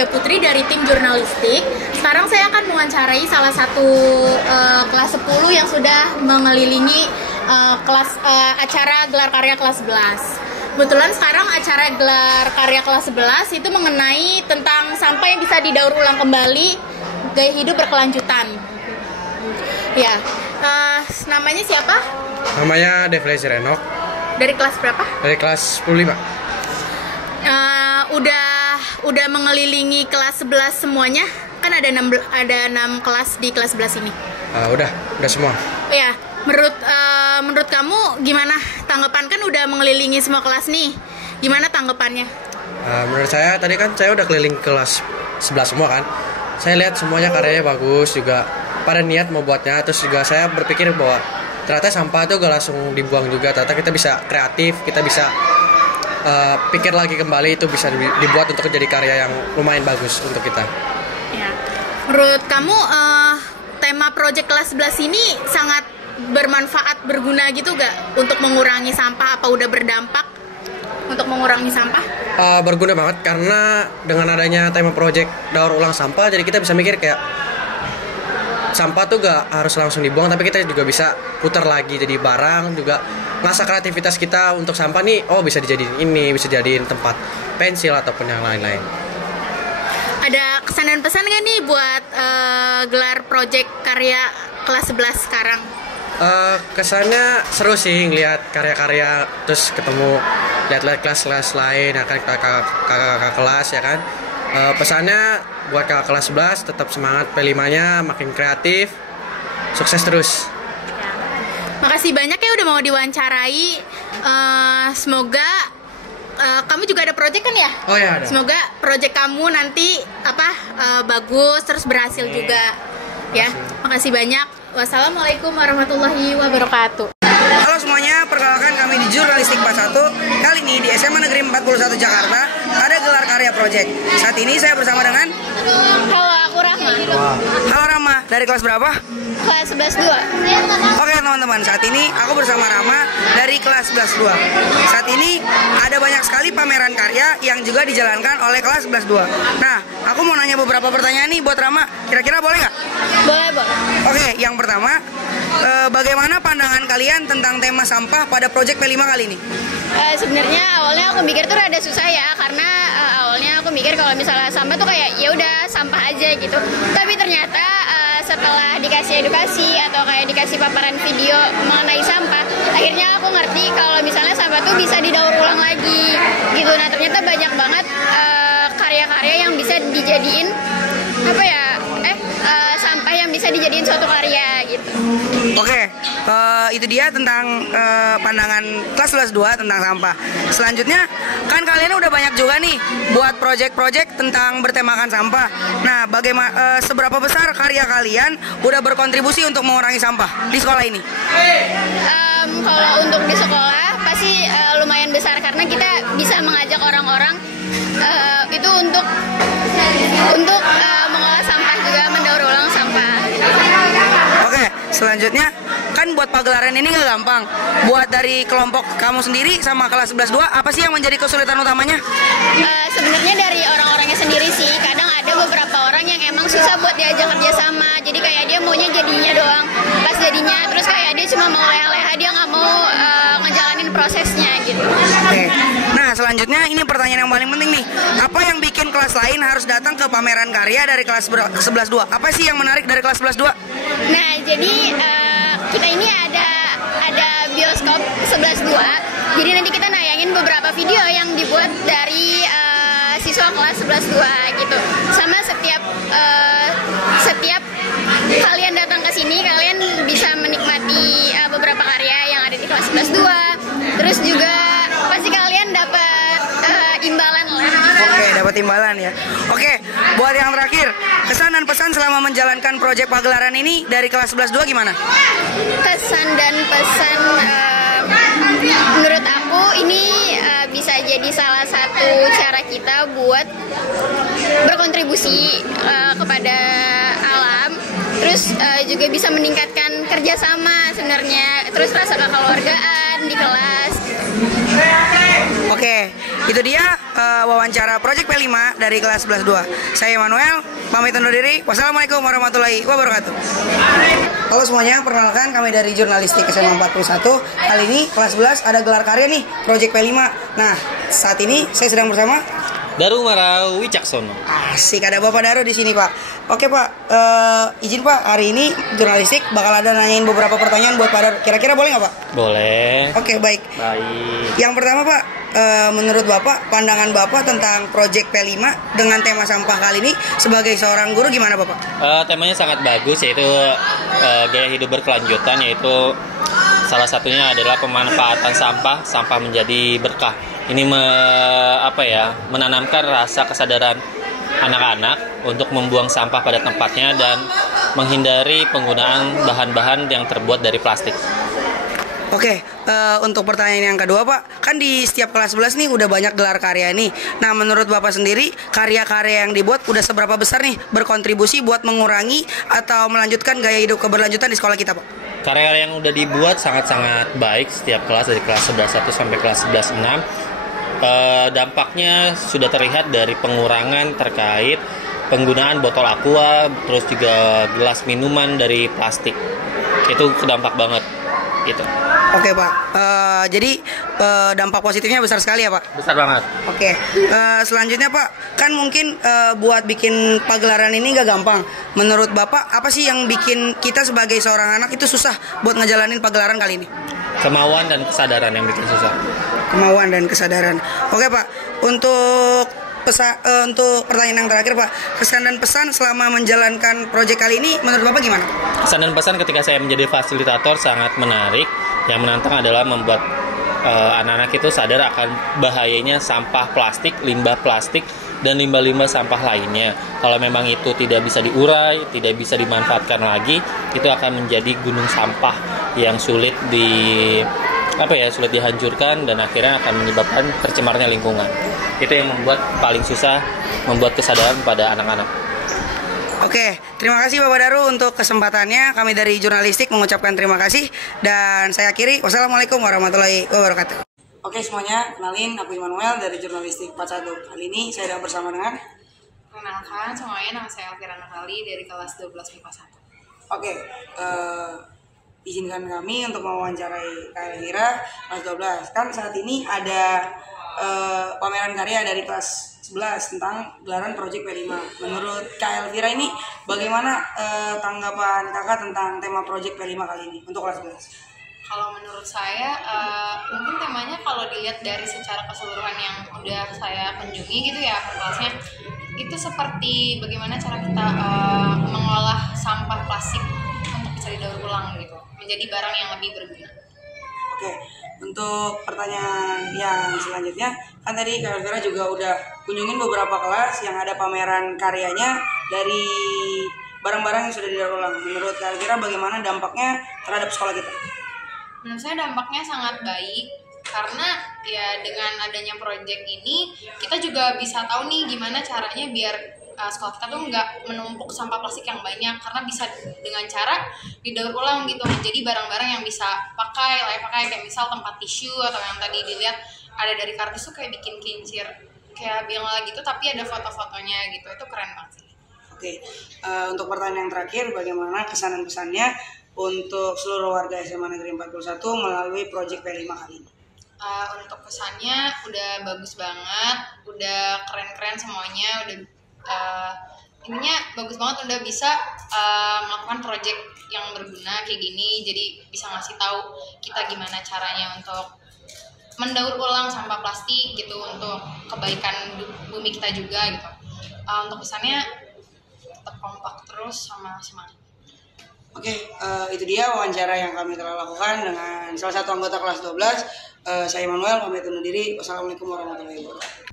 Julia Putri dari tim jurnalistik. Sekarang saya akan mewawancarai salah satu kelas 10 yang sudah mengelilingi acara gelar karya kelas 11. Kebetulan sekarang acara gelar karya kelas 11 itu mengenai tentang sampah yang bisa didaur ulang kembali, gaya hidup berkelanjutan. Ya, namanya siapa? Namanya Devlezer Enok. Dari kelas berapa? Dari kelas 10, Pak. Udah mengelilingi kelas 11 semuanya? Kan ada 6 kelas di kelas 11 ini. Udah semua. Ya, menurut kamu gimana tanggapan, kan udah mengelilingi semua kelas nih? Gimana tanggapannya? Menurut saya tadi kan saya udah keliling kelas 11 semua kan. Saya lihat semuanya karyanya bagus juga, pada niat mau buatnya. Terus juga saya berpikir bahwa ternyata sampah itu gak langsung dibuang juga. Ternyata kita bisa kreatif, kita bisa pikir lagi kembali, itu bisa dibuat untuk jadi karya yang lumayan bagus untuk kita. Ya. Menurut kamu tema proyek kelas 11 ini sangat bermanfaat, berguna gitu gak untuk mengurangi sampah? Apa udah berdampak untuk mengurangi sampah? Berguna banget, karena dengan adanya tema proyek daur ulang sampah, jadi kita bisa mikir kayak sampah tuh gak harus langsung dibuang, tapi kita juga bisa putar lagi jadi barang. Juga ngasah kreativitas kita untuk sampah nih, bisa dijadiin ini, bisa jadiin tempat pensil ataupun yang lain-lain. Ada kesan dan pesan gak nih buat gelar proyek karya kelas 11 sekarang? Kesannya seru sih ngeliat karya-karya, terus ketemu lihat-lihat kelas-kelas lain, ya kan, kakak kelas ya kan. Pesannya buat kakak kelas 11 tetap semangat, P5-nya makin kreatif, sukses terus. Makasih banyak ya udah mau diwawancarai. Semoga kamu juga ada proyek kan ya? Oh ya, ada. Semoga proyek kamu nanti bagus terus berhasil juga. Ya, makasih banyak. Wassalamualaikum warahmatullahi wabarakatuh. Halo semuanya, perkenalkan kami di Jurnalistik 41. Kali ini di SMA Negeri 41 Jakarta ada gelar karya project. Saat ini saya bersama dengan Halo, aku Rahma. Halo Rahma, dari kelas berapa? Kelas 11-2. Oke teman-teman, saat ini aku bersama Rahma dari kelas 11-2. Saat ini ada banyak sekali pameran karya yang juga dijalankan oleh kelas 11-2. Nah, aku mau nanya beberapa pertanyaan nih buat Rahma. Kira-kira boleh nggak? Boleh. Oke, yang pertama, bagaimana pandangan kalian tentang tema sampah pada proyek P5 kali ini? Sebenarnya awalnya aku mikir tuh rada susah ya, karena awalnya aku mikir kalau misalnya sampah tuh kayak ya udah sampah aja gitu. Tapi ternyata setelah dikasih edukasi atau kayak dikasih paparan video mengenai sampah, akhirnya aku ngerti kalau misalnya sampah tuh bisa didaur ulang lagi gitu. Nah, ternyata banyak banget karya-karya yang bisa dijadiin sampah yang bisa dijadiin suatu karya gitu. Oke, itu dia tentang pandangan kelas 11-2 tentang sampah. Selanjutnya, kan kalian udah banyak juga nih buat project-project tentang bertemakan sampah. Nah, bagaimana seberapa besar karya kalian udah berkontribusi untuk mengurangi sampah di sekolah ini? Kalau untuk di sekolah pasti lumayan besar, karena kita bisa mengajak orang-orang itu untuk mengolah sampah, juga mendaur ulang sampah. Oke, selanjutnya kan buat pagelaran ini nggak gampang. Buat dari kelompok kamu sendiri sama kelas 11-2, apa sih yang menjadi kesulitan utamanya? Sebenarnya dari orang-orangnya sendiri sih. Kadang ada beberapa orang yang emang susah buat diajak kerjasama. Jadi kayak dia maunya jadinya doang. Pas jadinya, terus kayak dia cuma mau leha-leha, dia nggak mau ngejalanin prosesnya gitu. Oke. Nah, selanjutnya ini pertanyaan yang paling penting nih. Apa yang bikin kelas lain harus datang ke pameran karya dari kelas 11-2? Apa sih yang menarik dari kelas 11-2? Nah, jadi kita ini ada bioskop 11-2. Jadi nanti kita nayangin beberapa video yang dibuat dari siswa kelas 11-2 gitu. Sama setiap kalian datang ke sini, kalian bisa menikmati beberapa karya yang ada di kelas 11-2. Terus juga pasti kalian dapat imbalan lah. Oke, dapat imbalan ya. Oke, buat yang terakhir, kesan dan pesan selama menjalankan proyek pagelaran ini dari kelas 11-2 gimana? Kesan dan pesan menurut aku ini bisa jadi salah satu cara kita buat berkontribusi kepada alam. Terus juga bisa meningkatkan kerjasama sebenarnya. Terus rasa kekeluargaan di kelas. Oke, itu dia wawancara Project P5 dari kelas 11-2. Saya Emmanuel, pamit undur diri. Wassalamualaikum warahmatullahi wabarakatuh. Halo semuanya, perkenalkan kami dari Jurnalistik SMA 41. Kali ini kelas 11 ada gelar karya nih, Project P5. Nah, saat ini saya sedang bersama Daru Marau Wicaksono. Asik, ada Bapak Daru di sini, Pak. Oke, Pak. Izin, Pak. Hari ini Jurnalistik bakal ada nanyain beberapa pertanyaan buat Pak Daru. Kira-kira boleh nggak, Pak? Boleh. Oke, baik. Baik. Yang pertama, Pak, menurut Bapak, pandangan Bapak tentang Project P5 dengan tema sampah kali ini sebagai seorang guru gimana, Bapak? Temanya sangat bagus, yaitu gaya hidup berkelanjutan, yaitu salah satunya adalah pemanfaatan sampah menjadi berkah. Ini menanamkan rasa kesadaran anak-anak untuk membuang sampah pada tempatnya dan menghindari penggunaan bahan-bahan yang terbuat dari plastik. Oke, untuk pertanyaan yang kedua, Pak, kan di setiap kelas 11 nih udah banyak gelar karya nih. Nah, menurut Bapak sendiri, karya-karya yang dibuat udah seberapa besar nih berkontribusi buat mengurangi atau melanjutkan gaya hidup keberlanjutan di sekolah kita, Pak? Karya-karya yang udah dibuat sangat-sangat baik setiap kelas, dari kelas 11.1 sampai kelas 11.6. Dampaknya sudah terlihat dari pengurangan terkait penggunaan botol aqua, terus juga gelas minuman dari plastik. Itu dampak banget gitu. Oke, Pak. Jadi dampak positifnya besar sekali ya, Pak? Besar banget. Oke. Selanjutnya, Pak, kan mungkin buat bikin pagelaran ini nggak gampang. Menurut Bapak, apa sih yang bikin kita sebagai seorang anak itu susah buat ngejalanin pagelaran kali ini? Kemauan dan kesadaran yang bikin susah. Kemauan dan kesadaran. Oke, Pak. Untuk pertanyaan yang terakhir, Pak, kesan dan pesan selama menjalankan proyek kali ini menurut Bapak gimana? Kesan dan pesan ketika saya menjadi fasilitator sangat menarik. Yang menantang adalah membuat anak-anak itu sadar akan bahayanya sampah plastik, limbah plastik, dan limbah-limbah sampah lainnya. Kalau memang itu tidak bisa diurai, tidak bisa dimanfaatkan lagi, itu akan menjadi gunung sampah yang sulit dihancurkan dan akhirnya akan menyebabkan tercemarnya lingkungan. Itu yang paling susah membuat kesadaran pada anak-anak. Oke, terima kasih Bapak Daru untuk kesempatannya. Kami dari Jurnalistik mengucapkan terima kasih dan saya akhiri. Wassalamualaikum warahmatullahi wabarakatuh. Oke semuanya, kenalin aku Immanuel dari Jurnalistik 41. Kali ini saya sedang bersama dengan Perkenalkan semuanya, nama saya Alfira Nakali dari kelas 12 MIPA 1. Oke, izinkan kami untuk mewawancarai Kak Elvira kelas 12. Kan saat ini ada pameran karya dari kelas 11 tentang gelaran Project P5. Menurut Kak Elvira ini bagaimana tanggapan kakak tentang tema Project P5 kali ini untuk kelas 11? Kalau menurut saya, mungkin temanya kalau dilihat dari secara keseluruhan yang udah saya kunjungi gitu ya kelasnya, itu seperti bagaimana cara kita mengolah sampah plastik untuk bisa didaur ulang gitu, menjadi barang yang lebih berguna. Oke, untuk pertanyaan yang selanjutnya, kan tadi Kak Elvira juga udah kunjungin beberapa kelas yang ada pameran karyanya dari barang-barang yang sudah didaur ulang. Menurut Kak Elvira bagaimana dampaknya terhadap sekolah kita? Menurut saya dampaknya sangat baik karena ya dengan adanya proyek ini kita juga bisa tahu nih gimana caranya biar sekolah kita tuh nggak menumpuk sampah plastik yang banyak, karena bisa dengan cara didaur ulang gitu, jadi barang-barang yang bisa layak pakai, kayak misal tempat tisu atau yang tadi dilihat ada dari kardus tuh kayak bikin kincir kayak bilang gitu tapi ada foto-fotonya gitu, itu keren banget sih. Oke, untuk pertanyaan yang terakhir, bagaimana kesan dan pesannya untuk seluruh warga SMA Negeri 41 melalui Project P5 kali ini? Untuk kesannya udah bagus banget, udah keren-keren semuanya, udah ininya bagus banget, udah bisa melakukan project yang berguna kayak gini, jadi bisa ngasih tahu kita gimana caranya untuk mendaur ulang sampah plastik gitu untuk kebaikan bumi kita juga gitu. Untuk kesannya tetap kompak terus sama semangat. Oke, itu dia wawancara yang kami telah lakukan dengan salah satu anggota kelas 12. Saya Immanuel, pamit undur diri. Wassalamualaikum warahmatullahi wabarakatuh.